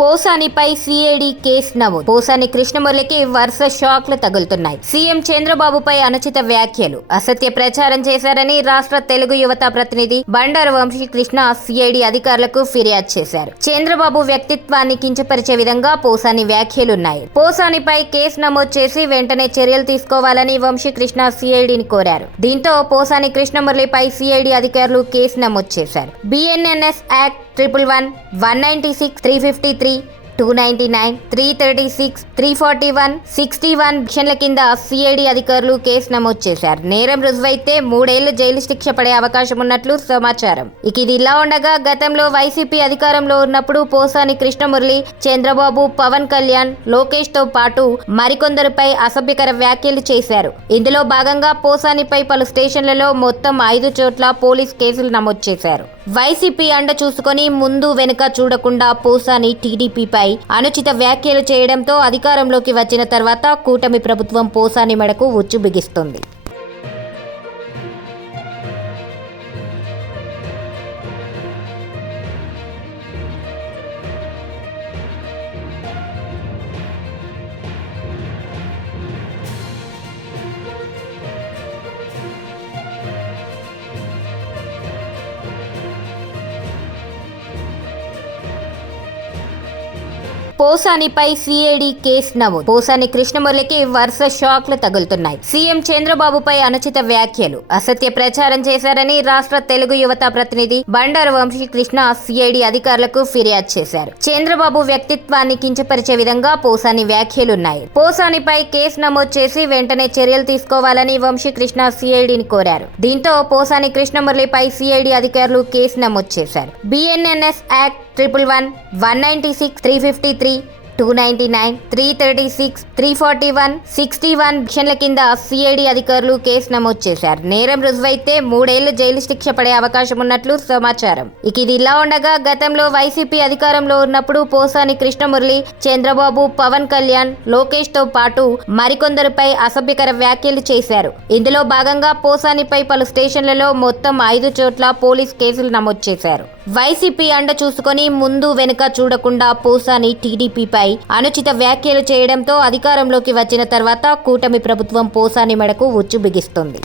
పోసానిపై CID case నమోదు. పోసాని కృష్ణమురళికి వరుస షాక్లు తగులుతున్నాయి. CM చంద్రబాబుపై అనుచిత వ్యాఖ్యలు, అసత్య ప్రచారం చేశారని రాష్ట్ర తెలుగు యువత ప్రతినిధి బండారు వంశీకృష్ణ సిఐడి అధికారులకు ఫిర్యాదు చేశారు. చంద్రబాబు వ్యక్తిత్వాన్ని కించపరిచే విధంగా పోసాని వ్యాఖ్యలున్నాయి. పోసానిపై కేసు నమోదు చేసి వెంటనే చర్యలు తీసుకోవాలని వంశీకృష్ణ సిఐడిని కోరారు. దీంతో పోసాని కృష్ణమురళిపై సిఐడి అధికారులు కేసు నమోదు చేశారు. బిఎన్ఎన్ఎస్ యాక్ట్ 111, 196, 353, 299, 336, 341, 61 సెక్షన్ల కింద సిఐడి అధికారులు కేసు నమోదు చేశారు. నేరం రుజువైతే 3 ఏళ్ల జైలు శిక్ష పడే అవకాశం ఉన్నట్లు సమాచారం. ఇక ఇది ఇలా ఉండగా గతంలో వైసీపీ అధికారంలో ఉన్నప్పుడు పోసాని కృష్ణమురళి, చంద్రబాబు, పవన్ కళ్యాణ్, లోకేష్ తో పాటు మరికొందరిపై అసభ్యకర వ్యాఖ్యలు చేశారు. ఇందులో భాగంగా పోసానిపై పలు స్టేషన్లలో మొత్తం 5 చోట్ల పోలీస్ కేసులు నమోదు చేశారు. వైసీపీ అండ చూసుకొని ముందు వెనుక చూడకుండా పోసాని టీడీపీపై అనుచిత వ్యాఖ్యలు చేయడంతో అధికారంలోకి వచ్చిన తర్వాత కూటమి ప్రభుత్వం పోసాని మెడకు ఉచ్చు బిగిస్తుంది. పోసానిపై సిఐడి కేసు నమోదు. పోసాని కృష్ణమురళికి వరుస షాక్లు తగులుతున్నాయి. సీఎం చంద్రబాబుపై అనుచిత వ్యాఖ్యలు, అసత్య ప్రచారం చేశారని రాష్ట్ర తెలుగు యువత ప్రతినిధి బండారు వంశీకృష్ణ సిఐడి అధికారులకు ఫిర్యాదు చేశారు. చంద్రబాబు వ్యక్తిత్వాన్ని కించపరిచే విధంగా పోసాని వ్యాఖ్యలున్నాయి. పోసానిపై కేసు నమోదు చేసి వెంటనే చర్యలు తీసుకోవాలని వంశీకృష్ణ సిఐడిని కోరారు. దీంతో పోసాని కృష్ణమురళిపై సిఐడి అధికారులు కేసు నమోదు చేశారు. బిఎన్ఎన్ఎస్ యాక్ట్ 111, 196, 353, 299, 336, 341, 61 సెక్షన్ల కింద సిఐడి అధికారులు కేసు నమోదు చేశారు. నేరం రుజువైతే 3 ఏళ్ల జైలు శిక్ష పడే అవకాశం ఉన్నట్లు సమాచారం. ఇక ఇది ఇలా ఉండగా గతంలో వైసీపీ అధికారంలో ఉన్నప్పుడు పోసాని కృష్ణమురళి, చంద్రబాబు, పవన్ కళ్యాణ్, లోకేష్ తో పాటు మరికొందరిపై అసభ్యకర వ్యాఖ్యలు చేశారు. ఇందులో భాగంగా పోసానిపై పలు స్టేషన్లలో మొత్తం 5 చోట్ల పోలీస్ కేసులు నమోదు చేశారు. వైసీపీ అండ చూసుకొని ముందు వెనుక చూడకుండా పోసాని టీడీపీపై అనుచిత వ్యాఖ్యలు చేయడంతో అధికారంలోకి వచ్చిన తర్వాత కూటమి ప్రభుత్వం పోసాని మెడకు ఉచ్చు బిగిస్తుంది.